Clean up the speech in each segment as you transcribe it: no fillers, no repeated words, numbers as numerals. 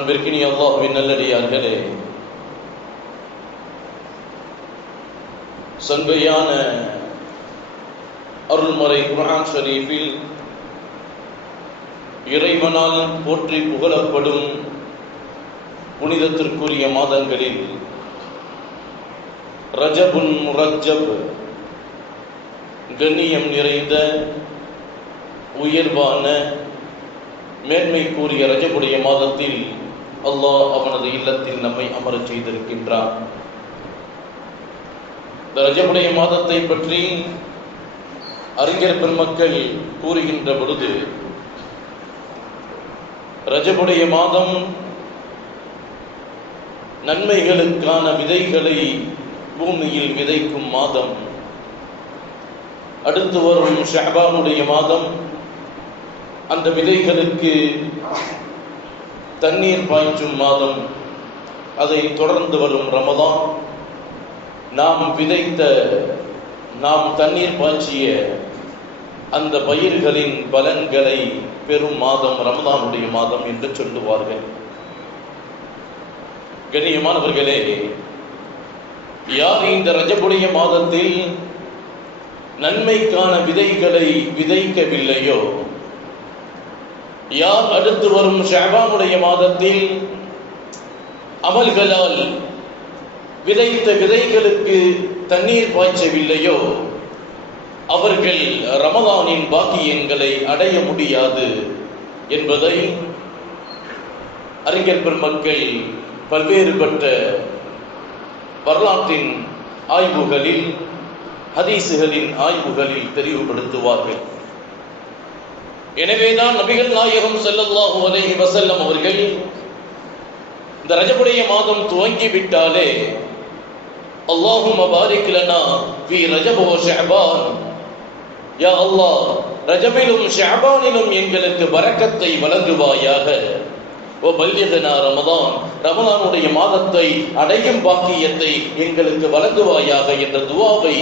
அன்பிற்கினிய அல்லாஹ்வின் நல்லடியார்களே, சங்கையான அருள்மறை குர்ஆன் ஷரீஃபில் இறைவனால் போற்றி புகழப்படும் புனிதத்திற்குரிய மாதங்களில் ரஜபுன் முரஜப், கண்ணியம் நிறைந்த உயர்வான மேன்மை கூறிய ரஜபுடைய மாதத்தில் அல்லாஹ் அவனது இல்லத்தில் நம்மை அமரச் செய்திருக்கின்றான். இந்த ரஜபுடைய மாதத்தை பற்றி அறிஞர் பெருமக்கள் கூறுகின்ற பொழுது, ரஜபுடைய மாதம் நன்மைகளுக்கான விதைகளை பூமியில் விதைக்கும் மாதம். அடுத்து வரும் ஷஅபானுடைய மாதம் அந்த விதைகளுக்கு தண்ணீர் பாய்ச்சும் மாதம். அதை தொடர்ந்து வரும் ரமதான் நாம் விதைத்த, நாம் தண்ணீர் பாய்ச்சிய அந்த பயிர்களின் பலன்களை பெரும் மாதம் ரமதானுடைய மாதம் என்று சொல்லுவார்கள். கண்ணியமானவர்களே, யார் இந்த ரஜபுடைய மாதத்தில் நன்மைக்கான விதைகளை விதைக்கவில்லையோ, யார் அடுத்து வரும் ஷஅபானுடைய மாதத்தில் அமல்களால் விதைத்த விதைகளுக்கு தண்ணீர் பாய்ச்சவில்லையோ, அவர்கள் ரமதானின் பாக்கியங்களை அடைய முடியாது என்பதை அறிஞர் பெருமக்கள் பல்வேறுபட்ட வரலாற்றின் ஆய்வுகளில், ஹதீசுகளின் ஆய்வுகளில் தெளிவுபடுத்துவார்கள். எனவேதான் நபிகள் நாயகம் ஸல்லல்லாஹு அலைஹி வஸல்லம் அவர்கள் இந்த ரஜபுடைய மாதம் துவங்கிவிட்டாலே, அல்லாஹும்ம பாரிக் லனா ஃபீ ரஜப் வ ஷஅபான், யா அல்லாஹ் ரஜபிலும் ஷஅபானிலும் எங்களுக்கு பரக்கத்தை வழங்குவாயாக, ஓ பல்லிகனா ரமதான், ரமதானுடைய மாதத்தை அடையும் பாக்கியத்தை எங்களுக்கு வழங்குவாயாக என்ற துஆவை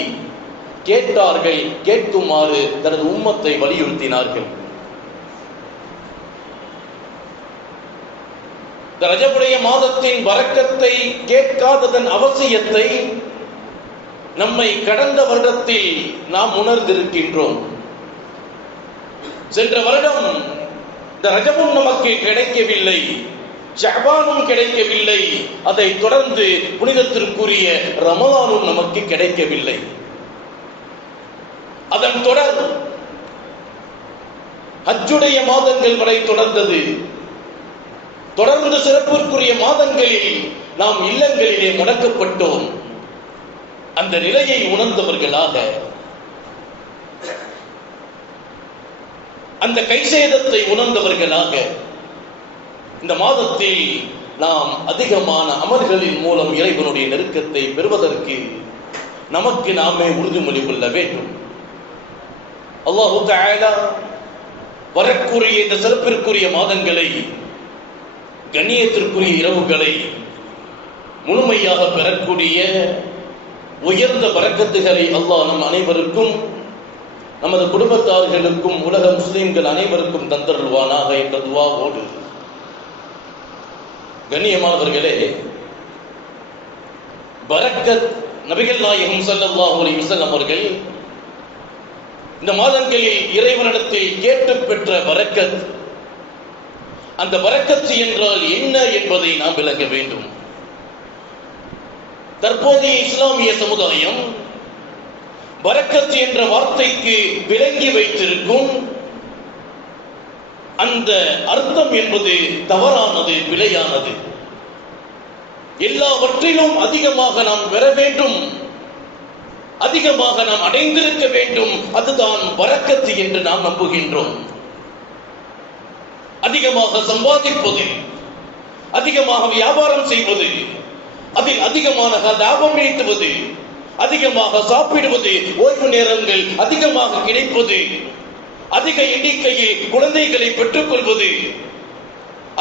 கேட்டார்கள். கேட்குமாறு தனது உம்மத்தை வலியுறுத்தினார்கள். ரஜபுடைய மாதத்தின் பரக்கத்தை கேட்காததன் அவசியத்தை நம்மை கடந்த வருடத்தில் நாம் உணர்ந்திருக்கின்றோம். சென்ற வருடம் இந்த ரஜபும் நமக்கு கிடைக்கவில்லை, ஷஅபானும் கிடைக்கவில்லை, அதை தொடர்ந்து புனிதத்திற்குரிய ரமதானும் நமக்கு கிடைக்கவில்லை. அதன் தொடர் ஹஜ்ஜுடைய மாதங்கள் வரை தொடர்ந்தது. தொடர்ந்து சிறப்பிற்குரிய மாதங்களில் நாம் இல்லங்களிலே முடக்கப்பட்டோம். அந்த நிலையை உணர்ந்தவர்களாக, அந்த கைசேதத்தை உணர்ந்தவர்களாக, இந்த மாதத்தில் நாம் அதிகமான அமல்களின் மூலம் இறைவனுடைய நெருக்கத்தை பெறுவதற்கு நமக்கு நாமே உறுதிமொழி கொள்ள வேண்டும். அல்லாஹு தஆலா வரக்கூடிய இந்த சிறப்பிற்குரிய மாதங்களை, கண்ணியத்திற்குரிய இரவுகளை முழுமையாக பெறக்கூடிய உயர்ந்த பரக்கத்துகளை அல்லாஹ் நம் அனைவருக்கும், நமது குடும்பத்தார்களுக்கும், உலக முஸ்லிம்கள் அனைவருக்கும் தந்தருள்வானாக என்ற துஆவோடு, கண்ணியமானவர்களே, பரக்கத் நபிகள் நாயகம் ஸல்லல்லாஹு அலைஹி வஸல்லம் அவர்கள் இந்த மாதங்களில் இறைவனிடத்தில் கேட்டு பெற்ற பரக்கத், அந்த பரக்கத் என்றால் என்ன என்பதை நாம் விளங்க வேண்டும். தற்போதைய இஸ்லாமிய சமுதாயம் பரக்கத் என்ற வார்த்தைக்கு விளங்கி வைத்திருக்கும் அந்த அர்த்தம் என்பது தவறானது, பிழையானது. எல்லாவற்றிலும் அதிகமாக நாம் பெற வேண்டும், அதிகமாக நாம் அடைந்திருக்க வேண்டும், அதுதான் பரக்கத் என்று நாம் நம்புகின்றோம். அதிகமாக சம்பாதிப்பது, அதிகமாக வியாபாரம் செய்வது, அதில் அதிகமான லாபம் ஈட்டுவது, அதிகமாக சாப்பிடுவது, ஓய்வு நேரங்கள் அதிகமாக கிடைப்பது, அதிக எண்ணிக்கையில் குழந்தைகளை பெற்றுக் கொள்வது,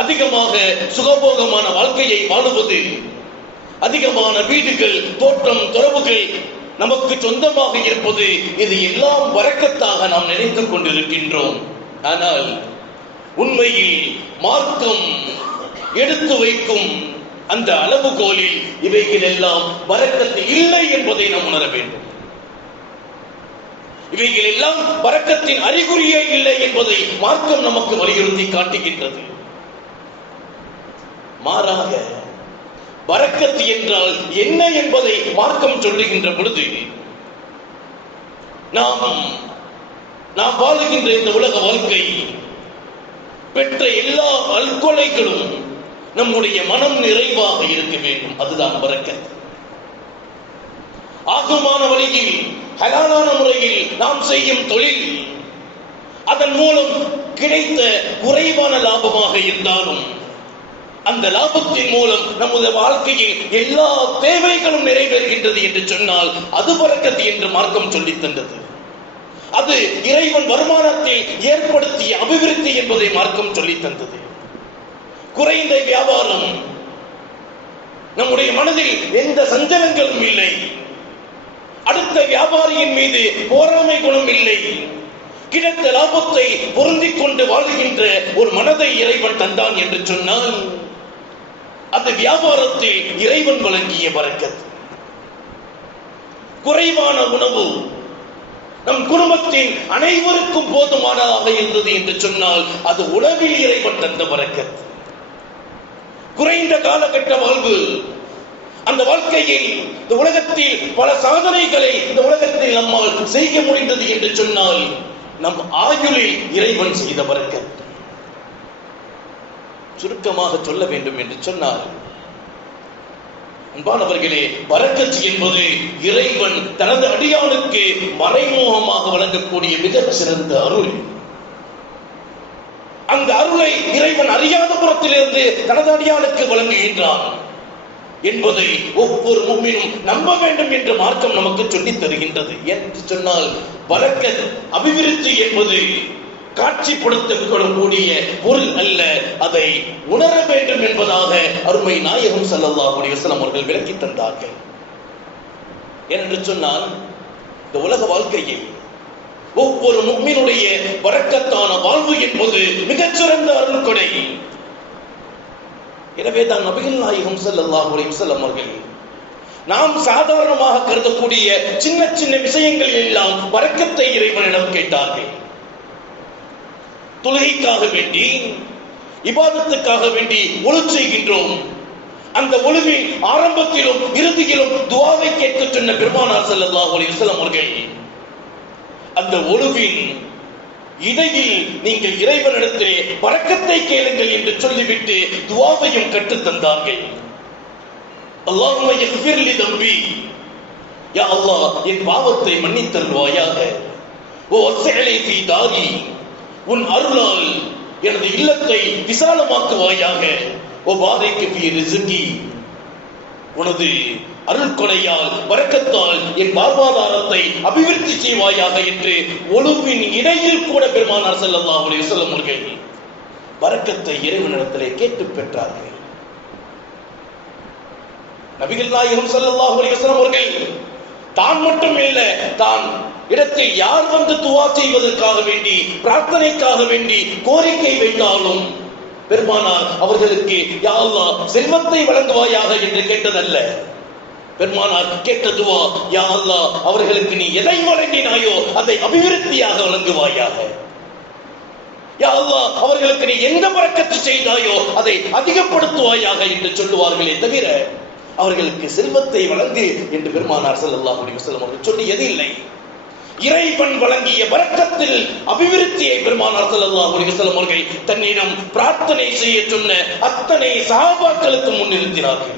அதிகமாக சுகபோகமான வாழ்க்கையை வாழுவது, அதிகமான வீடுகள், தோட்டம், துறவுகள் நமக்கு சொந்தமாக இருப்பது, இது எல்லாம் பரக்கத்தாக நாம் நினைத்துக் கொண்டிருக்கின்றோம். ஆனால் உண்மையில் மார்க்கம் எடுத்து வைக்கும் அந்த அளவுகோலில் இவைகள் எல்லாம் பரக்கத்து இல்லை என்பதை நாம் உணர வேண்டும். இவைகள் எல்லாம் பரக்கத்தின் அறிகுறியே இல்லை என்பதை மார்க்கம் நமக்கு வலியுறுத்தி காட்டுகின்றது. மாறாக பரக்கத்து என்றால் என்ன என்பதை மார்க்கம் சொல்லுகின்ற பொழுது, நாம் வாழுகின்ற இந்த உலக வாழ்க்கை பெற்ற எல்லா அல்கொலைகளும் நம்முடைய மனம் நிறைவாக இருக்க வேண்டும். அதுதான் பரக்கத். ஆகுமான வழியில் ஹலாலான முறையில் நாம் செய்யும் தொழில் அதன் மூலம் கிடைத்த குறைவான லாபமாக இருந்தாலும் அந்த லாபத்தின் மூலம் நமது வாழ்க்கையில் எல்லா தேவைகளும் நிறைவேறுகின்றது என்று சொன்னால் அது பரக்கத் என்று மார்க்கம் சொல்லித் தந்தது. அது இறைவன் வருமானத்தில் ஏற்படுத்திய அபிவிருத்தி என்பதை மார்க்கம் சொல்லித் தந்தது. குறைந்த வியாபாரம், நம்முடைய மனதில் எந்த சஞ்சலங்களும் இல்லை, அடுத்த வியாபாரியின் மீது போராமை குணம் இல்லை, கிடைத்த லாபத்தை பொருந்திக் கொண்டு வாழ்கின்ற ஒரு மனதை இறைவன் தந்தான் என்று சொன்னால் அது வியாபாரத்தில் இறைவன் வழங்கிய பரக்கத். குறைவான உணவு நம் குடும்பத்தில் அனைவருக்கும் போதுமானதாக இருந்தது என்று சொன்னால் அது உணவில் இறைவன் தந்த பரக்கத். குறைந்த காலகட்ட வாழ்வு, அந்த வாழ்க்கையில் இந்த உலகத்தில் பல சாதனைகளை இந்த உலகத்தில் நம்மால் செய்ய முடிந்தது என்று சொன்னால் நம் ஆயுளில் இறைவன் செய்த பரக்கத். சுருக்கமாக சொல்ல வேண்டும் என்று சொன்னால், அன்பானவர்களே, பரக்கத் என்பது இறைவன் தனது அடியானுக்கு மறைமுகமாக வழங்கக்கூடிய மிகச் சிறந்த அருள். அந்த அருளை இறைவன் அறியாத புறத்திலிருந்து தனது அடியானுக்கு வழங்குகின்றான் என்பதை ஒவ்வொரு முஃமினும் நம்ப வேண்டும் என்று மார்க்கம் நமக்கு சொல்லித் தருகின்றது. என்று சொன்னால் பரக்கத், அபிவிருத்தி என்பது காட்சிப்படுத்தக்கூடிய பொருள் அல்ல, அதை உணர வேண்டும் என்பதாக அருமை நாயகம் ஸல்லல்லாஹு அலைஹி வஸல்லம் அவர்கள் விளக்கி தந்தார்கள். என்று சொன்னால் இந்த உலக வாழ்க்கையை ஒவ்வொரு முஃமினுடைய பரக்கத்தான வாழ்வு என்பது மிகச்சிறந்த அருள்கொடை. எனவே தான் நபிகள் நாயகம் ஸல்லல்லாஹு அலைஹி வஸல்லம் அவர்கள் நாம் சாதாரணமாக கருதக்கூடிய சின்ன சின்ன விஷயங்கள் எல்லாம் பரக்கத்தை இறைவனிடம் கேட்டார்கள். தொழுகைக்காக வேண்டி, இபாதத்துக்காக வேண்டி ஒழு செய்கின்றோம். அந்த ஒழுவின் ஆரம்பத்திலும் இறுதியிலும் துஆவை கேட்க சொன்ன பெருமானார் ஸல்லல்லாஹு அலைஹி வஸல்லம் அவர்கள் அந்த ஒழுவின் இடையில் நீங்கள் இறைவனிடத்திலே பரக்கத்தை கேளுங்கள் என்று சொல்லிவிட்டு துஆவையும் கற்றுத் தந்தார்கள். அல்லாஹும்ம யக்ஃபிர் லி தம்பி, யா அல்லாஹ் என் பாவத்தை மன்னித் தருவாயாக. ஓ வஸ்ஸிலி ஃபீ தாரி, உன் அருளால் எனது இல்லத்தை விசாலமாக்குவாயாக. ஓ பாரிக் ஃபீ ரிஸ்கி, உனது அருள்கொடையால் பரக்கத்தால் என் வாழ்வாதாரத்தை அபிவிருத்தி செய்வாயாக என்று ஒழுவின் இடையில் கூட பெருமானார் ஸல்லல்லாஹு அலைஹி வஸல்லம் அவர்கள் பரக்கத்தை இறைவனிடத்திலே கேட்டு பெற்றார்கள். நபிகள் நாயகம் ஸல்லல்லாஹு அலைஹி வஸல்லம் அவர்கள் தான் மட்டும் இல்ல, தான் இடத்தில் யார் வந்து துஆ செய்வதற்காக வேண்டி, பிரார்த்தனைக்காக வேண்டி கோரிக்கை வைத்தாலும் பெருமானார் அவர்களுக்கு யா அல்லாஹ் செல்வத்தை வழங்குவாயாக என்று கேட்டதல்ல. பெருமானார் கேட்ட துஆ, யா அல்லாஹ் அவர்களுக்கு நீ எதை வழங்கினாயோ அதை அபிவிருத்தியாக வழங்குவாயாக. யா அல்லாஹ் அவர்களுக்கு நீ எந்த பரக்கத்து செய்தாயோ அதை அதிகப்படுத்துவாயாக என்று சொல்லுவார்களே தவிர அவர்களுக்கு செல்வத்தை வழங்கு என்று பெருமானார் ஸல்லல்லாஹு அலைஹி வஸல்லம் அவர்கள் சொல்லியது இல்லை. இறைவன் வழங்கிய பரக்கத்தில் அபிவிருத்தியை பெருமானார் ஸல்லல்லாஹு அலைஹி வஸல்லம் அவர்கள் தன்னிடம் பிரார்த்தனை செய்ய சொன்ன அத்தனை சஹாபாக்களுக்கு முன்னிறுத்தினார்கள்.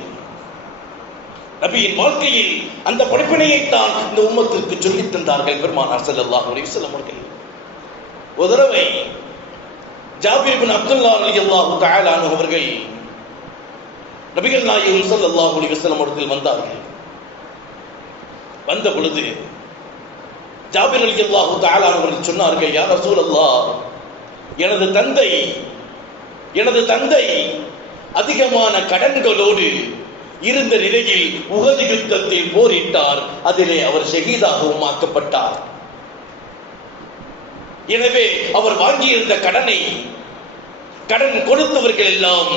நபியின் வாழ்க்கையில் அந்த படிப்பினையை தான் இந்த உம்மத்திற்கு சொல்லித் தந்தார்கள் பெருமானார் ஸல்லல்லாஹு அலைஹி வஸல்லம் அவர்கள். ஒரு தடவை ஜாபிர் இப்னு அப்துல்லா ரலியல்லாஹு தஆலா அன்ஹு அவர்கள் நபிகள் நாயகம் ஸல்லல்லாஹு அலைஹி வஸல்லம் அவர்கள் வந்தார்கள். வந்த பொழுது ஜாபிர் ரலியல்லாஹு தஆலா அவர்கள் சொன்னார்கள், யா ரசூலல்லாஹ், எனது தந்தை அதிகமான கடன்களோடு இருந்த நிலையில் உஹது யுத்தத்தில் போரிட்டார். அதிலே அவர் ஷஹீதாகவும் ஆக்கப்பட்டார். எனவே அவர் வாங்கியிருந்த கடனை கடன் கொடுத்தவர்கள் எல்லாம்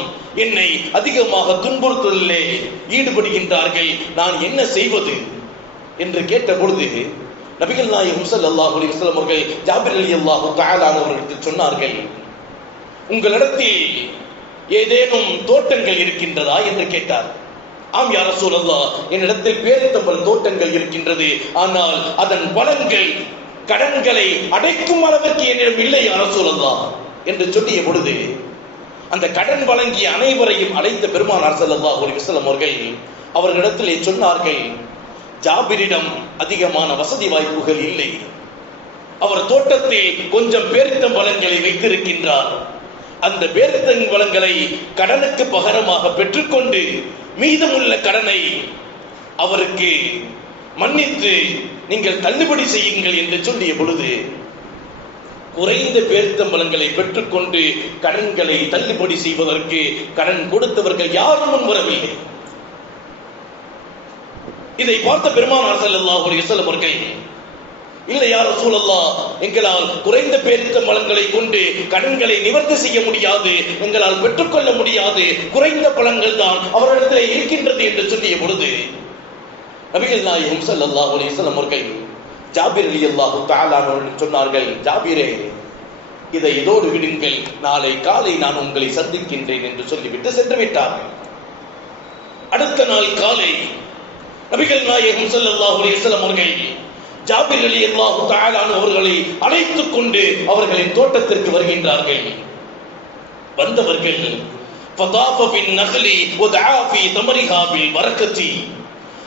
என்னை அதிகமாக துன்புறுத்தலிலே ஈடுபடுகின்றார்கள், நான் என்ன செய்வது என்று கேட்ட பொழுது நபிகள் நாயகம் ஸல்லல்லாஹு அலைஹி வஸல்லம் அவர்கள் ஜாபிர் ரலியல்லாஹு தஆலா அவர்களுக்கு சொன்னார்கள், உங்களிடத்தில் ஏதேனும் தோட்டங்கள் இருக்கின்றதா என்று கேட்டார். ஆம் யா ரசூலல்லாஹ், என்னிடத்தில் பேரித்தம்பல் தோட்டங்கள் இருக்கின்றது, ஆனால் அதன் பலன்கள் கடன்களை அடைக்கும் அளவிற்கு என்னிடம் இல்லை யா ரசூலல்லாஹ் என்று சொல்லிய பொழுது அந்த கடன் வழங்கிய அனைவரையும் அழைத்த பெருமானார் ஸல்லல்லாஹு அலைஹி வஸல்லம் அவர்கள் அவர்களிடத்திலே சொன்னார்கள், ஜாபிரிடம் அதிகமான வசதி வாய்ப்புகள் இல்லை, அவர் தோட்டத்தில் கொஞ்சம் பேரித்தம்பழங்களை வைத்திருக்கின்றார், அந்த பேரித்தம்பழங்களை கடனுக்கு பகரமாக பெற்றுக்கொண்டு மீதமுள்ள கடனை அவருக்கு மன்னித்து நீங்கள் தள்ளுபடி செய்யுங்கள் என்று சொல்லிய பொழுது குறைந்த பேரித்தம்பழங்களை பெற்றுக்கொண்டு கடன்களை தள்ளுபடி செய்வதற்கு கடன் கொடுத்தவர்கள் யாரும் முன் வரவில்லை. இதை பார்த்த பெருமானார் ஸல்லல்லாஹு அலைஹி வஸல்லம் அவர்கள், இல்லை யா ரசூலல்லாஹ், எங்களால் குறைந்த பேரித்தம்பழங்களை கொண்டு கடன்களை நிவர்த்தி செய்ய முடியாது, எங்களால் பெற்றுக்கொள்ள முடியாது, குறைந்த பழங்கள் தான் அவரிடத்தில் இருக்கின்றது என்று சொல்லிய பொழுது நபிகள் நாயகம் ஸல்லல்லாஹு அலைஹி வஸல்லம் அவர்கள் ஜாபிர் ரலியல்லாஹு தஆலா அவர்கள் சொன்னார்கள், ஜாபிரே, இதை இதோடு விடுங்கள், நாளை காலை நான் உங்களை சந்திக்கின்றேன் என்று சொல்லிவிட்டு சென்று விட்டார்கள். அடுத்த நாள் காலை நபிகள் நாயகம் ஸல்லல்லாஹு அலைஹி வஸல்லம் அவர்கள் ஜாபிர் ரலியல்லாஹு தஆலா அவர்களை அழைத்துக் கொண்டு அவர்களின் தோட்டத்திற்கு வருகின்றார்கள். வந்தவர்கள் ஃபதாஃப பின் நஹ்லி வதஆ ஃபீ தமரிஹா பில் பரக்கத்தி,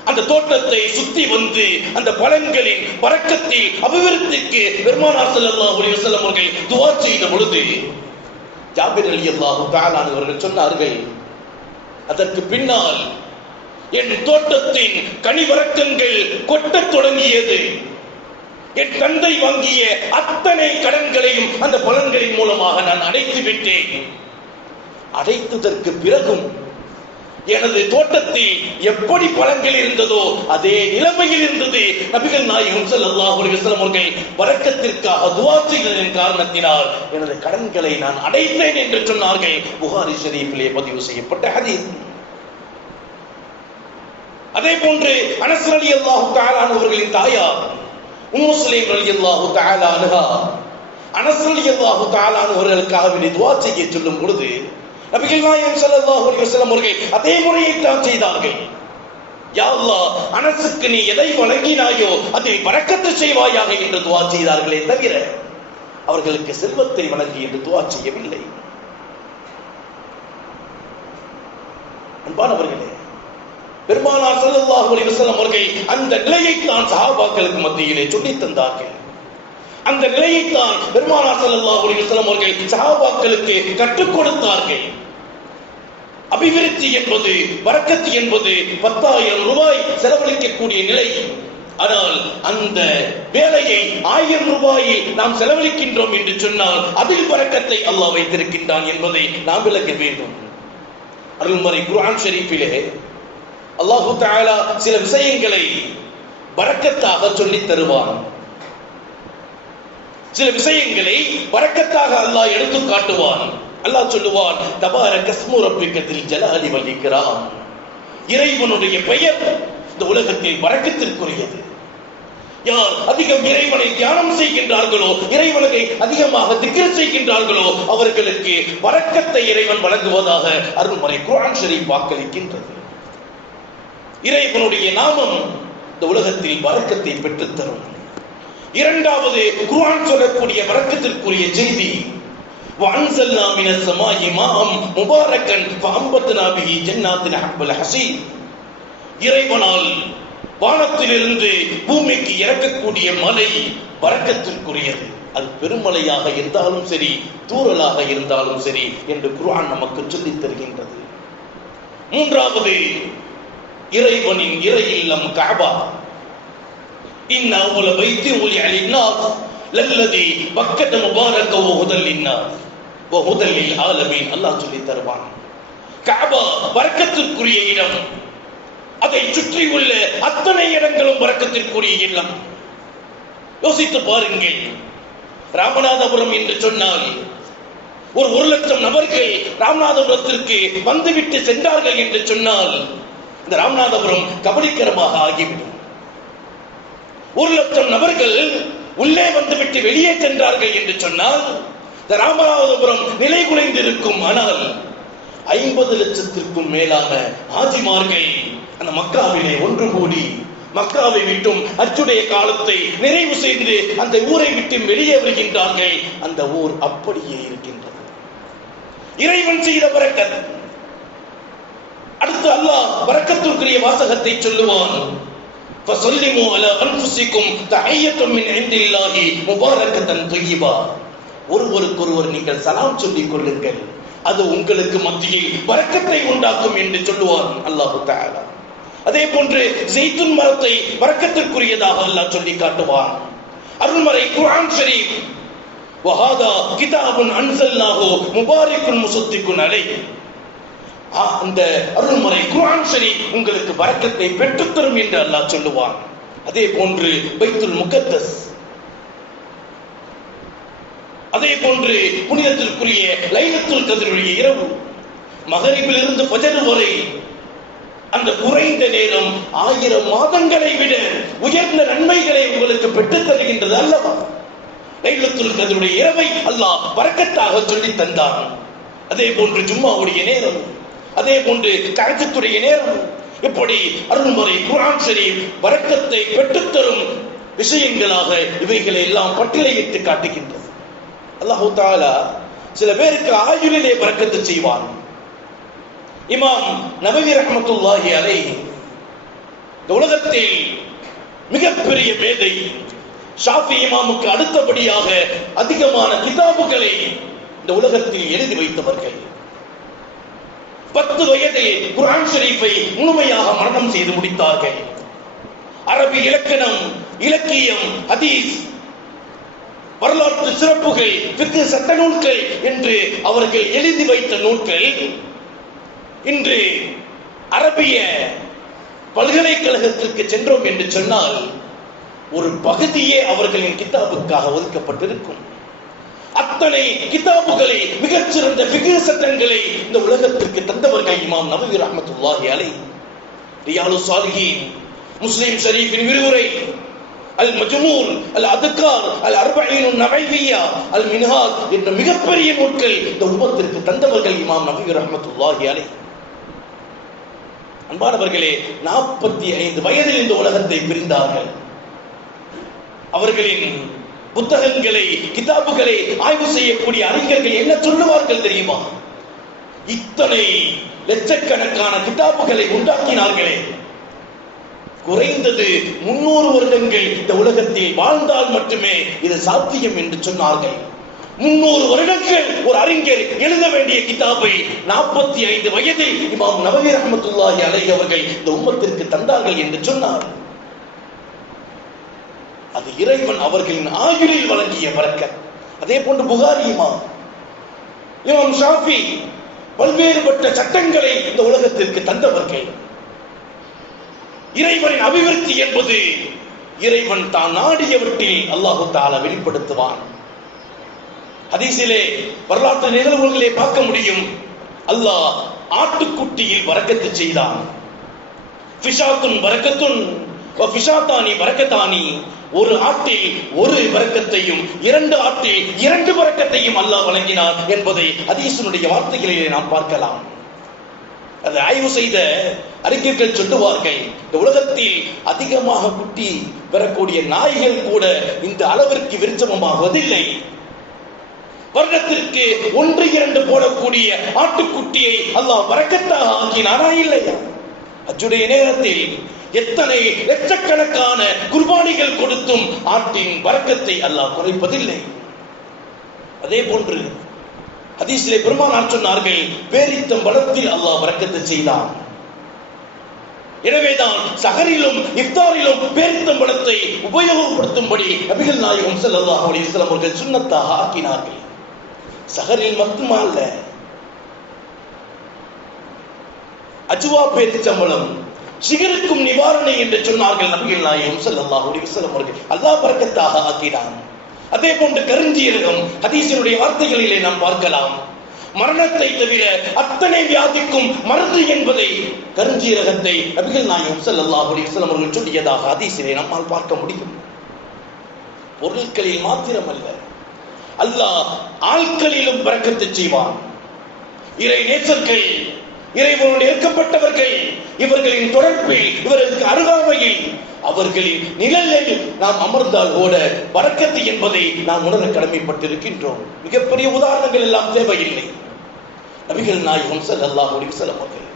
அந்த தோட்டத்தை சுத்தி வந்து அந்த பழங்களின் பரக்கத்தில் அபிவிருத்திக்கு பெருமானார் ஸல்லல்லாஹு அலைஹி வஸல்லம் அவர்கள் துஆ செய்த பொழுது ஜாபிர் ரலியல்லாஹு தஆலா அவர்கள் சொன்னார்கள், அதற்கு பின்னால் என் தோட்டத்தின் கனிவரக்கங்கள் கொட்டத் தொடங்கியது, என் தந்தை வாங்கிய அத்தனை கடன்களையும் அந்த பலன்களின் மூலமாக நான் அடைத்து விட்டேன். அடைத்ததற்கு பிறகும் எனது தோட்டத்தில் எப்படி பழங்கள் இருந்ததோ அதே நிலைமையில் இருந்தது. நபிகள் நாயகம் ஸல்லல்லாஹு அலைஹி வஸல்லம் அவர்கள் பரக்கத்திற்காக துஆ செய்ததின் காரணத்தினால் எனது கடன்களை நான் அடைத்தேன் என்று சொன்னார்கள். புகாரி ஷரீஃபிலே பதிவு செய்யப்பட்ட ஹதீஸ். அதே போன்று அனஸ் ரலியல்லாஹு தஆலா அவர்களின் தாயார் உம்மு சுலைம் ரலியல்லாஹு தஆலா அன்ஹா அனஸ் ரலியல்லாஹு தஆலா அவர்களுக்காக துஆ செய்ய சொல்லும் பொழுது நபிகள் நாயகம் ஸல்லல்லாஹு அலைஹி வஸல்லம் அவர்கள் அதே முறையை தான் செய்தார்கள். யா அல்லாஹ், அனஸுக்கு நீ எதை வழங்கினாயோ அதை பரக்கத்து செய்வாயாக என்று துஆ செய்தார்களே தவிர அவர்களுக்கு செல்வத்தை வழங்கி என்று துஆ செய்யவில்லை. அன்பானவர்களே, பெருமானார் ஸல்லல்லாஹு அலைஹி வஸல்லம் அவர்கள் அந்த நிலையை தான் சஹாபாக்களுக்கு மத்தியிலே சொல்லித் தந்தார்கள். அந்த நிலையை தான் பெருமானார் ஸல்லல்லாஹு அலைஹி வஸல்லம் அவர்கள் சஹாபாக்களுக்கு கற்றுக் கொடுத்தார்கள். அபிவிருத்தி என்பது, பரக்கத்து என்பது 10,000 ரூபாய் செலவழிக்கக்கூடிய நிலை. ஆனால் அந்த வேலையை 1000 ரூபாயை நாம் செலவழிக்கின்றோம் என்று சொன்னால் அதில் பரக்கத்தை அல்லாஹ் வைத்திருக்கின்றான் என்பதை நாம் விளக்க வேண்டும். அருள்மறை குர்ஆன் ஷரீஃபிலே அல்லாஹு தஆலா சில விஷயங்களை பரக்கத்தாக சொல்லித் தருவான். சில விஷயங்களை பரக்கத்தாக அல்லாஹ் எடுத்து காட்டுவான். அல்லாஹ் சொல்லுவான், தபாரக ஸ்மு ரப்பிக தில் ஜலாலி வல் இக்ராம், இறைவனுடைய பெயர் இந்த உலகத்தில் பரக்கத்திற்குரியது. யார் அதிகம் இறைவனை தியானம் செய்கின்றார்களோ, இறைவனை அதிகமாக திக்ர் செய்கின்றார்களோ அவர்களுக்கு பரக்கத்தை இறைவன் வழங்குவதாக அருள்மறை குர்ஆன் ஷரீஃப் வாக்களிக்கின்றது. இறைவனுடைய நாமம் இந்த உலகத்தில் பரக்கத்தை பெற்றுத் தரும். இரண்டாவது, குர்ஆன் சொல்லக்கூடிய பரக்கத்திற்குரிய செய்தி, வஅன்ஸல்னா மினஸ் ஸமாஇ மாஅம் முபாரக்கன் ஃபஅம்பத்னா பிஹி ஜன்னாத்தின் ஹப்பல் ஹஸீன், இறைவனால் வானத்திலிருந்து பூமிக்கு இறக்கக்கூடிய மழை பரக்கத்திற்குரியது. அது பெருமழையாக இருந்தாலும் சரி, தூறலாக இருந்தாலும் சரி என்று குர்ஆன் நமக்கு சொல்லித் தருகின்றது. மூன்றாவது, இறைவனின் இறை இல்லம் கஅபா, இன்ன அவ்வல பைத்தி உலிஅ லின்னாஸ் லல்லதி பக்கத முபாரக வ ஹுதல் லின்னாஸ் வ ஹுதல் லில் ஆலமீன். அல்லாஹ் சொல்லித் தருவான், கஅபா பரக்கத்திற்குரிய இடம், அதை சுற்றி உள்ள அத்தனை இடங்களும் பரக்கத்திற்குரிய இடம். யோசித்து பாருங்கள், ராமநாதபுரம் என்று சொன்னால் ஒரு லட்சம் நபர்கள் ராமநாதபுரத்திற்கு வந்துவிட்டு சென்றார்கள் என்று சொன்னால் இந்த ராமநாதபுரம் கபலீகரமாக ஆகிவிடும். 1,00,000 நபர்கள் உள்ளே வந்துவிட்டு வெளியே சென்றார்கள் என்று சொன்னால் இந்த ராமநாதபுரம் நிலை குலைந்திருக்கும். ஆனால் 50 லட்சத்திற்கும் மேலான ஆஜிமார்கள் அந்த மக்காவிலே ஒன்று கூடி மக்காவை விட்டும் ஹஜ்ஜுடைய காலத்தை நிறைவு செய்து அந்த ஊரை விட்டு வெளியே வருகின்றார்கள். அந்த ஊர் அப்படியே இருக்கின்றது. இறைவன் செய்த பரக்கத். அடுத்து அல்லாஹ் பரக்கத்திற்குரிய வாசகத்தை சொல்லுவான். فَسَلِّمُوا عَلَى أَنفُسِكُمْ تَحِيَّةٌ مِنْ عِنْدِ اللَّهِ مُبَارَكَةً طَيِّبَةً. ஒருவருக்கொருவர் நீங்கள் சலாம் சொல்லிக் கொள்ளுங்கள், அது உங்களுக்கு மத்தியில் பரக்கத்தை உண்டாக்கும் என்று சொல்லுவான் அல்லாஹ் தஆலா. அதே போன்று ஜெய்துன் மரத்தை பரக்கத்திற்குரியதாக அல்லாஹ் சொல்லி காட்டுவான். அருள்மறை குர்ஆன் ஷரீஃப் வஹாதா கிதாபுன் அன்ஸல்னாஹு முபாரக்குன் முஸத்திக்குன் அலைஹி. அந்த அருள்மறை குர்ஆன் ஷரீஃப் உங்களுக்கு பரக்கத்தை பெற்றுத்தரும் என்று அல்லாஹ் சொல்லுவான். அதே போன்று பைத்துல் முகத்தஸ், அதே போன்று புனிதத்திற்குரிய லைலத்துல் கத்ருடைய இரவு மகரிபிலிருந்து ஃபஜர் வரை அந்த குறைந்த நேரம் 1000 மாதங்களை விட உயர்ந்த நன்மைகளை உங்களுக்கு பெற்றுத் தருகின்றது அல்லவா? லைலத்துல் கத்ருடைய இரவை அல்லாஹ் பரக்கத்தாக சொல்லி தந்தான். அதே போன்று ஜும்மாவுடைய நேரம், அதே போன்று தஹஜ்ஜுடைய நேரம், இப்படி அருள்மறை குர்ஆன் ஷரீஃப் பரக்கத்தை பெற்றுத்தரும் விஷயங்களாக இவைகளை எல்லாம் பட்டியலிட்டு காட்டுகின்றது. அல்லாஹ் தஆலா சில பேருக்கு ஆயுளிலே பரக்கத்து செய்வான். இமாம் நபவி ரஹ்மத்துல்லாஹி அலைஹி இந்த உலகத்தில் மிகப்பெரிய மேதை, ஷாஃபி இமாமுக்கு அடுத்தபடியாக அதிகமான கிதாபுகளை இந்த உலகத்தில் எழுதி வைத்தவர்கள். 10 வயதில் குர்ஆன் ஷரீஃபை முழுமையாக மரணம் செய்து முடித்தார்கள். அரபி இலக்கணம், இலக்கியம், ஹதீஸ், வரலாற்று சிறப்புகள், ஃபிக்ஹ் சட்ட நூல்கள் என்று அவர்கள் எழுதி வைத்த நூல்கள் இன்று அரபிய பல்கலைக்கழகத்திற்கு சென்றோம் என்று சொன்னால் ஒரு பகுதியே அவர்களின் கிதாபுக்காக ஒதுக்கப்பட்டிருக்கும். அத்தனை கிதாபுகளை, மிகச்சிறந்த ஃபிக்ஹ் சட்டங்களை இந்த உலகத்திற்கு தந்தவர்கள் இமாம் நபவி ரஹ்மத்துல்லாஹி அலைஹி. ரியாலு ஸாலிஹீன், முஸ்லிம் ஷரீஃபின் விரிவுரை, அல் மஜ்மூர், அல் அதுகார், அல் அர்பஈன் நபவிய்யா, அல் மின்ஹாஜ் என்ற மிகப்பெரிய நூல்கள் இந்த உம்மத்திற்கு தந்தவர்கள் இமாம் நபவி ரஹ்மத்துல்லாஹி அலைஹி. அன்பானவர்களே, 45 வயதில் இந்த உலகத்தை பிரிந்தார்கள். அவர்களின் புத்தகங்களை, கிதாபுகளை ஆய்வு செய்யக்கூடிய அறிஞர்கள் என்ன சொல்லுவார்கள் தெரியுமா? இத்தனை லட்சக்கணக்கான கிதாபுகளை உண்டாக்கினார்களே, குறைந்தது 300 வருடங்கள் இந்த உலகத்தில் வாழ்ந்தால் மட்டுமே இது சாத்தியம் என்று சொன்னார்கள். 300 வருடங்கள் ஒரு அறிஞர் எழுத வேண்டிய கிதாபை 45 வயதில் இமாம் நபவி ரஹ்மத்துல்லாஹி அலைஹி அவர்கள் இந்த உம்மத்திற்கு தந்தார்கள் என்று சொன்னார். அது இறைவன் அவர்களின் ஆயுளில் வழங்கிய பரக்கத். அதே போன்று புகாரி இமாம் ஷாஃபி பல்வேறுபட்ட சட்டங்களை இந்த உலகத்திற்கு தந்தவர்கள். இறைவனின் அபிவிருத்தி என்பது இறைவன் தான் நாடியவற்றில் அல்லாஹ் தஆலா வெளிப்படுத்துவான். ஹதீஸிலே, வரலாற்று நிகழ்வுகளிலே பார்க்க முடியும். அல்லாஹ் ஆட்டுக்குட்டியில் பரக்கத்து செய்தான். ஃபிஷாத்துன் பரக்கத்துன் வ ஃபிஷாத்தானி பரக்கத்தானி. ஒரு ஆட்டில் ஒரு பரக்கத்தையும் 2 ஆட்டில் 2 பரக்கத்தையும் அல்லாஹ் வழங்கினார் என்பதை ஹதீஸினுடைய வார்த்தைகளிலே நாம் பார்க்கலாம். அதை ஆய்வு செய்த அறிஞர்கள் சொல்லுவார்கள், இந்த உலகத்தில் அதிகமாக குட்டி பெறக்கூடிய நாய்கள் கூட இந்த அளவிற்கு விருட்சமமாவதில்லை. வருடத்திற்கு 1-2 போடக்கூடிய ஆட்டுக்குட்டியை அல்லாஹ் பரக்கத்தாக ஆக்கினாரா இல்லையா? ஹஜ்ஜுடைய நேரத்தில் எத்தனை லட்சக்கணக்கான குர்பானிகள் கொடுத்தும் ஆட்டின் பரக்கத்தை அல்லாஹ் குறைப்பதில்லை. அதே போன்று ஹதீஸிலே பெருமானார் சொன்னார்கள், பேரித்தம் பழத்தில் அல்லாஹ் பரக்கத்தை செய்தான். எனவேதான் சஹரிலும் இஃப்தாரிலும் பேரித்தம் பழத்தை உபயோகப்படுத்தும்படி நபிகள் நாயகம் ஸல்லல்லாஹு அலைஹி வஸல்லம் அவர்கள் சுன்னத்தாக ஆக்கினார்கள். சஹரில் மட்டுமல்ல, அஜ்வா பேரிச்சம்பழம் சிகருக்கும் நிவாரணை என்று சொன்னார்கள் நபிகள் நாயகம் ஸல்லல்லாஹு அலைஹி வஸல்லம் அவர்கள். அல்லாஹ் பரக்கத்தாக ஆக்கினான். அதே போன்று கருஞ்சீரகம் ஹதீஸினுடைய வார்த்தைகளிலே நாம் பார்க்கலாம். மரணத்தை தவிர அத்தனை வியாதிக்கும் மருந்து என்பதை கருஞ்சீரகத்தை நபிகள் நாயகம் ஸல்லல்லாஹு அலைஹி வஸல்லம் அவர்கள் சொல்லியதாக ஹதீஸிலே நம்மால் பார்க்க முடியும். பொருட்களில் மாத்திரமல்ல, அல்லாஹ் ஆட்களிலும் பரக்கத்து செய்வான். இறை நேசர்கள், இறைவனுடைய ஏற்கப்பட்டவர்கள், இவர்களின் தொடர்பில், இவர்களுக்கு அருகாமையில், அவர்களின் நிழலில் நாம் அமர்ந்தால் கூட பரக்கத்து என்பதை நாம் உணர கடமைப்பட்டிருக்கின்றோம். மிகப்பெரிய உதாரணங்கள் எல்லாம் தேவையில்லை. நபிகள் நாயகம் ஸல்லல்லாஹு அலைஹி வஸல்லம் அவர்கள்,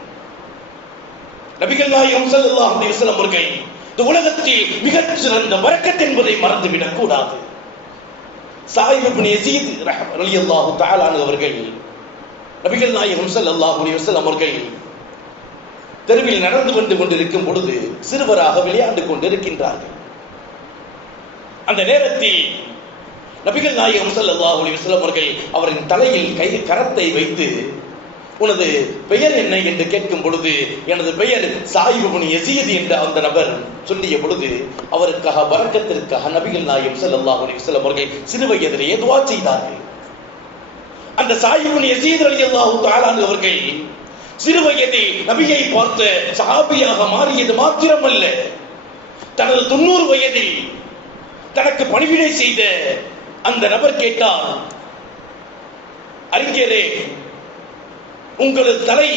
நபிகள் நாயகம் ஸல்லல்லாஹு அலைஹி வஸல்லம் அவர்கள் இந்த உலகத்தில் மிகச் சிறந்த பரக்கத் என்பதை மறந்துவிடக் கூடாது. ஸாயிப் இப்னு யஸீத் ரலியல்லாஹு தஆலா அன்ஹு அவர்கள், நபிகள் நாயகம் ஸல்லல்லாஹு அலைஹி வஸல்லம் அவர்கள் தெருவில் நடந்து வந்து கொண்டிருக்கும் பொழுது சிறுவராக விளையாண்டு கொண்டிருக்கின்றார்கள். அந்த நேரத்தில் நபிகள் நாயகம் ஸல்லல்லாஹு அலைஹி வஸல்லம் அவர்கள் அவரின் தலையில் கரத்தை வைத்து, உனது பெயர் என்ன என்று கேட்கும் பொழுது, எனது பெயர் ஸாயிப் இப்னு யஸீத் என்ற அந்த நபர் சொல்லிய பொழுது, அவருக்காக பரக்கத்திற்காக நபிகள் நாயகம் ஸல்லல்லாஹு அலைஹி வஸல்லம் அவர்கள் சிறு வயதிலேயே துஆ செய்தார்கள். அந்த ஸாயிப் இப்னு யஸீத் ரலியல்லாஹு தஆலா அன்ஹு அவர்கள் சிறு வயதில் நபியை பார்த்த சஹாபியாக மாறியது மாத்திரமல்ல, தனது 90 வயதில் தனக்கு பணிவிடை செய்த அந்த நபர் கேட்டார், அறிஞரே, உங்களது தலை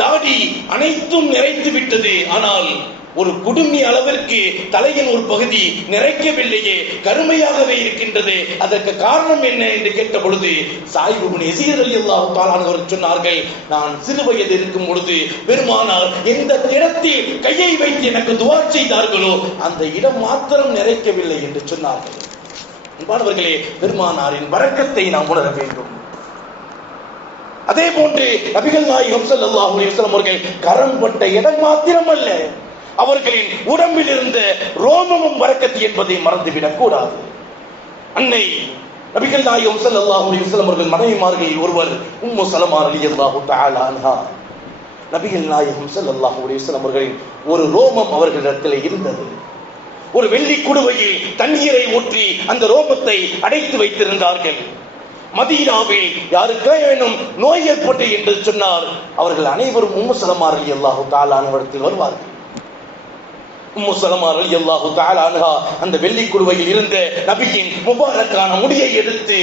தாடி அனைத்தும் நிறைத்து விட்டது, ஆனால் ஒரு குடுமி அளவிற்கு தலையின் ஒரு பகுதி நிறைக்கவில்லையே, கருமையாகவே இருக்கின்றது, அதற்கு காரணம் என்ன என்று கேட்ட பொழுது ஸாயிப் இப்னு யஸீத் ரலியல்லாஹு தஆலா அவர்கள் சொன்னார்கள், நான் சிறு வயது இருக்கும் பொழுது பெருமானார் எந்த இடத்தில் கையை வைத்து எனக்கு துஆ செய்தார்களோ அந்த இடம் மாத்திரம் நிறைக்கவில்லை என்று சொன்னார்கள். அன்பானவர்களே, பெருமானாரின் பரக்கத்தை நாம் உணர வேண்டும். அதே போன்று நபிகள் நாயகம் ஸல்லல்லாஹு அலைஹி வஸல்லம் அவர்கள் கரம் பட்ட இடம் மாத்திரமல்ல, அவர்களின் உடம்பில் இருந்த ரோமமும் பரக்கத்து என்பதை மறந்துவிடக் கூடாது. அன்னை நபிகள் நாயகம் ஸல்லல்லாஹு அலைஹி வஸல்லம் அவர்கள் மனைவிமார்களில் ஒருவர் உம்மு ஸலமா ரலியல்லாஹு தஆலா அன்ஹா. நபிகள் நாயகம் ஸல்லல்லாஹு அலைஹி வஸல்லம் அவர்களின் ஒரு ரோமம் அவர்களிடத்தில் இருந்தது. ஒரு வெள்ளி குடுவையில் தண்ணீரை ஊற்றி அந்த ரோமத்தை அடைத்து வைத்திருந்தார்கள். மதீனாவில் யாருக்கேனும் நோய் ஏற்பட்டு என்று சொன்னார், அவர்கள் அனைவரும் உம்மு ஸலமா ரலியல்லாஹு தஆலா அன்ஹாவிடத்தில் வருவார்கள். உம்மு ஸலமா ரலியல்லாஹு தஆலா அன்ஹா அந்த வெள்ளி குடுவையில் இருந்த நபியின் முபாரக்கான முடியை எடுத்து,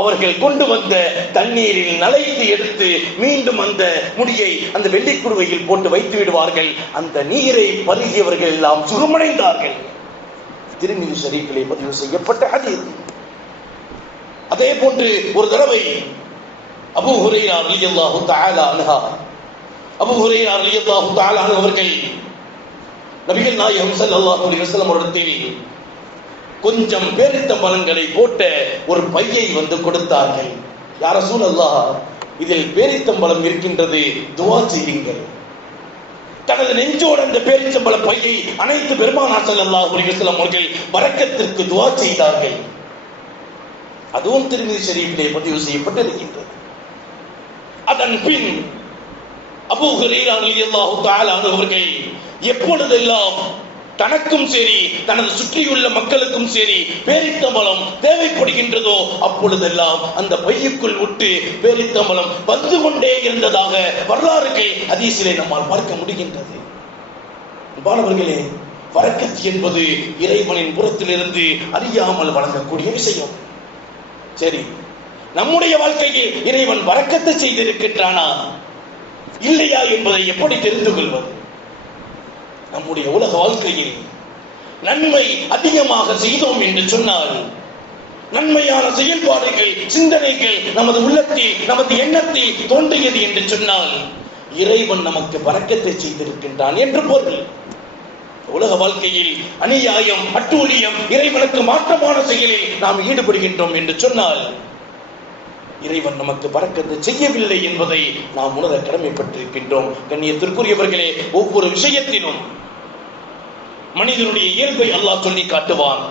அவர்கள் கொண்டு வந்த தண்ணீரில் நனைத்து எடுத்து மீண்டும் அந்த முடியை அந்த வெள்ளி குடுவையில் போட்டு வைத்து விடுவார்கள். அந்த நீரை பருகியவர்கள் எல்லாம் சுகமடைந்தார்கள். திருமிதி ஷரீஃபிலே பதிவு செய்யப்பட்ட ஹதீஸ். அதே போன்று ஒரு தடவை அபூ ஹுரைரா ரலியல்லாஹு தஆலா அன்ஹு அவர்கள் நபிகள் நாயகம் ஸல்லல்லாஹு அலைஹி வஸல்லம் அவர்களிடத்தில் கொஞ்சம் பேரித்தம்பழங்களை போட்ட ஒரு பையை வந்து கொடுத்தார்கள். யா ரசூலல்லாஹ், இதில் பேரித்தம்பழம் இருக்கின்றது, துஆ செய்யுங்கள். தனது நெஞ்சோடு அந்த பேரித்தம்பழ பையை அனைத்து பெருமானார் ஸல்லல்லாஹு அலைஹி வஸல்லம் அவர்கள் பரக்கத்திற்கு துஆ செய்தார்கள். அதுவும் திருமிதி ஷரீஃபிலே பதிவு செய்யப்பட்டிருக்கின்றது. அதன் பின் அபூ ஹுரைரா ரலியல்லாஹு தஆலா அன்ஹு அவர்கள் எப்பொழுதெல்லாம் தனக்கும் சரி தனது சுற்றியுள்ள மக்களுக்கும் சரி பேரித்தம்பழம் தேவைப்படுகின்றதோ அப்பொழுதெல்லாம் அந்த பையுக்குள் விட்டு பேரித்தம்பழம் வந்து கொண்டே இருந்ததாக வரலாறுகள் ஹதீஸிலே நம்மால் பார்க்க முடிகின்றது. அன்பானவர்களே, பரக்கத் என்பது இறைவனின் புறத்திலிருந்து அறியாமல் வழங்கக்கூடிய விஷயம். சரி, நம்முடைய வாழ்க்கையில் இறைவன் பரக்கத்தை செய்திருக்கின்றானா இல்லையா என்பதை எப்படி தெரிந்து கொள்வது? நம்முடைய உலக வாழ்க்கையில் நன்மை அதிகமாக செய்தோம் என்று சொன்னால், நன்மையான செயல்பாடுகள் சிந்தனைகள் நமது உள்ளத்தில் நமது எண்ணத்தில் தோன்றியது என்று சொன்னால், இறைவன் நமக்கு பரக்கத்தை செய்திருக்கின்றான் என்று பொருள். உலக வாழ்க்கையில் அநியாயம், அட்டூழியம், இறைவனுக்கு மாற்றமான செயலில் நாம் ஈடுபடுகின்றோம் என்று சொன்னால், இறைவன் நமக்கு பரக்கத்து செய்யவில்லை என்பதை நாம் உணர கடமைப்பட்டிருக்கின்றோம். கண்ணியத்திற்குரியவர்களே, ஒவ்வொரு விஷயத்திலும் மனிதனுடைய இயல்பை அல்லாஹ் சொல்லி காட்டுவான்.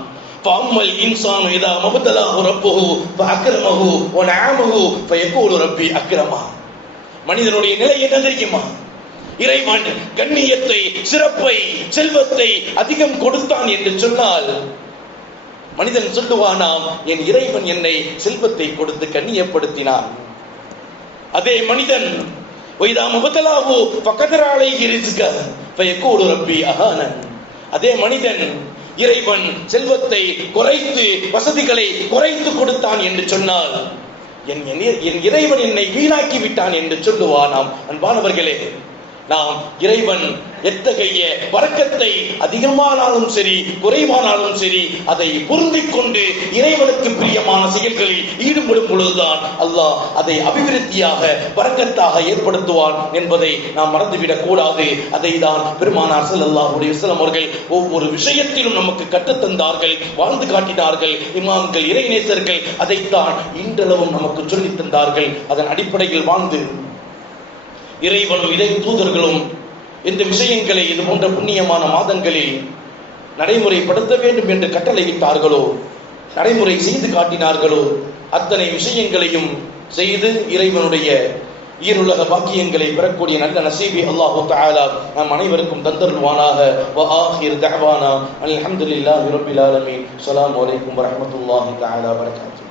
ஃபஅம்மல் இன்சானு இதா மப்தலஹு ரப்புஹு ஃபஅக்ரமஹு வ நஅமஹு ஃபயகூலு ரப்பி அக்ரமா. மனிதனுடைய நிலை என்ன தெரியுமா? இறைவன் கண்ணியத்தை, சிறப்பை, செல்வத்தை அதிகம் கொடுத்தான் என்று சொன்னால் மனிதன் சொல்லுவானாம், என் இறைவன் என்னை செல்வத்தை கொடுத்து கண்ணியப்படுத்தினான். அதே மனிதன் அதே மனிதன் இறைவன் செல்வத்தை குறைத்து வசதிகளை குறைத்து கொடுத்தான் என்று சொன்னால் என் இறைவன் என்னை வீணாக்கி விட்டான் என்று சொல்லுவானாம். அன்பானவர்களே, நாம் இறைவன் எத்தகைய பரக்கத்தை அதிகமானாலும் சரி குறைவானாலும் சரி அதை பொருந்திக் கொண்டு இறைவனுக்கு பிரியமான செயல்களில் ஈடுபடும் பொழுதுதான் அல்லாஹ் அதை அபிவிருத்தியாக பரக்கத்தாக ஏற்படுத்துவான் என்பதை நாம் மறந்துவிடக் கூடாது. அதை தான் பெருமானார் ஸல்லல்லாஹு அலைஹி வஸல்லம் அவர்கள் ஒவ்வொரு விஷயத்திலும் நமக்கு கற்றுத்தந்தார்கள், வாழ்ந்து காட்டினார்கள். இமாம்கள், இறைநேசர்கள் அதைத்தான் இன்றளவும் நமக்கு சொல்லித் தந்தார்கள். அதன் அடிப்படையில் வாழ்ந்து இறைவனும் இறை தூதர்களும் எந்த விஷயங்களை இது போன்ற புண்ணியமான மாதங்களில் நடைமுறைப்படுத்த வேண்டும் என்று கட்டளையிட்டார்களோ, நடைமுறை செய்து காட்டினார்களோ, அத்தனை விஷயங்களையும் செய்து இறைவனுடைய ஈருலக பாக்கியங்களை பெறக்கூடிய நல்ல நசீபை அல்லாஹு தஆலா நம் அனைவருக்கும் தந்தருள்வானாக. வ ஆகிர் தஅவானா அல்ஹம்துலில்லாஹி ரப்பில் ஆலமீன். அஸ்ஸலாமு அலைக்கும் வரஹ்மத்துல்லாஹி தஆலா வபரகாத்துஹு.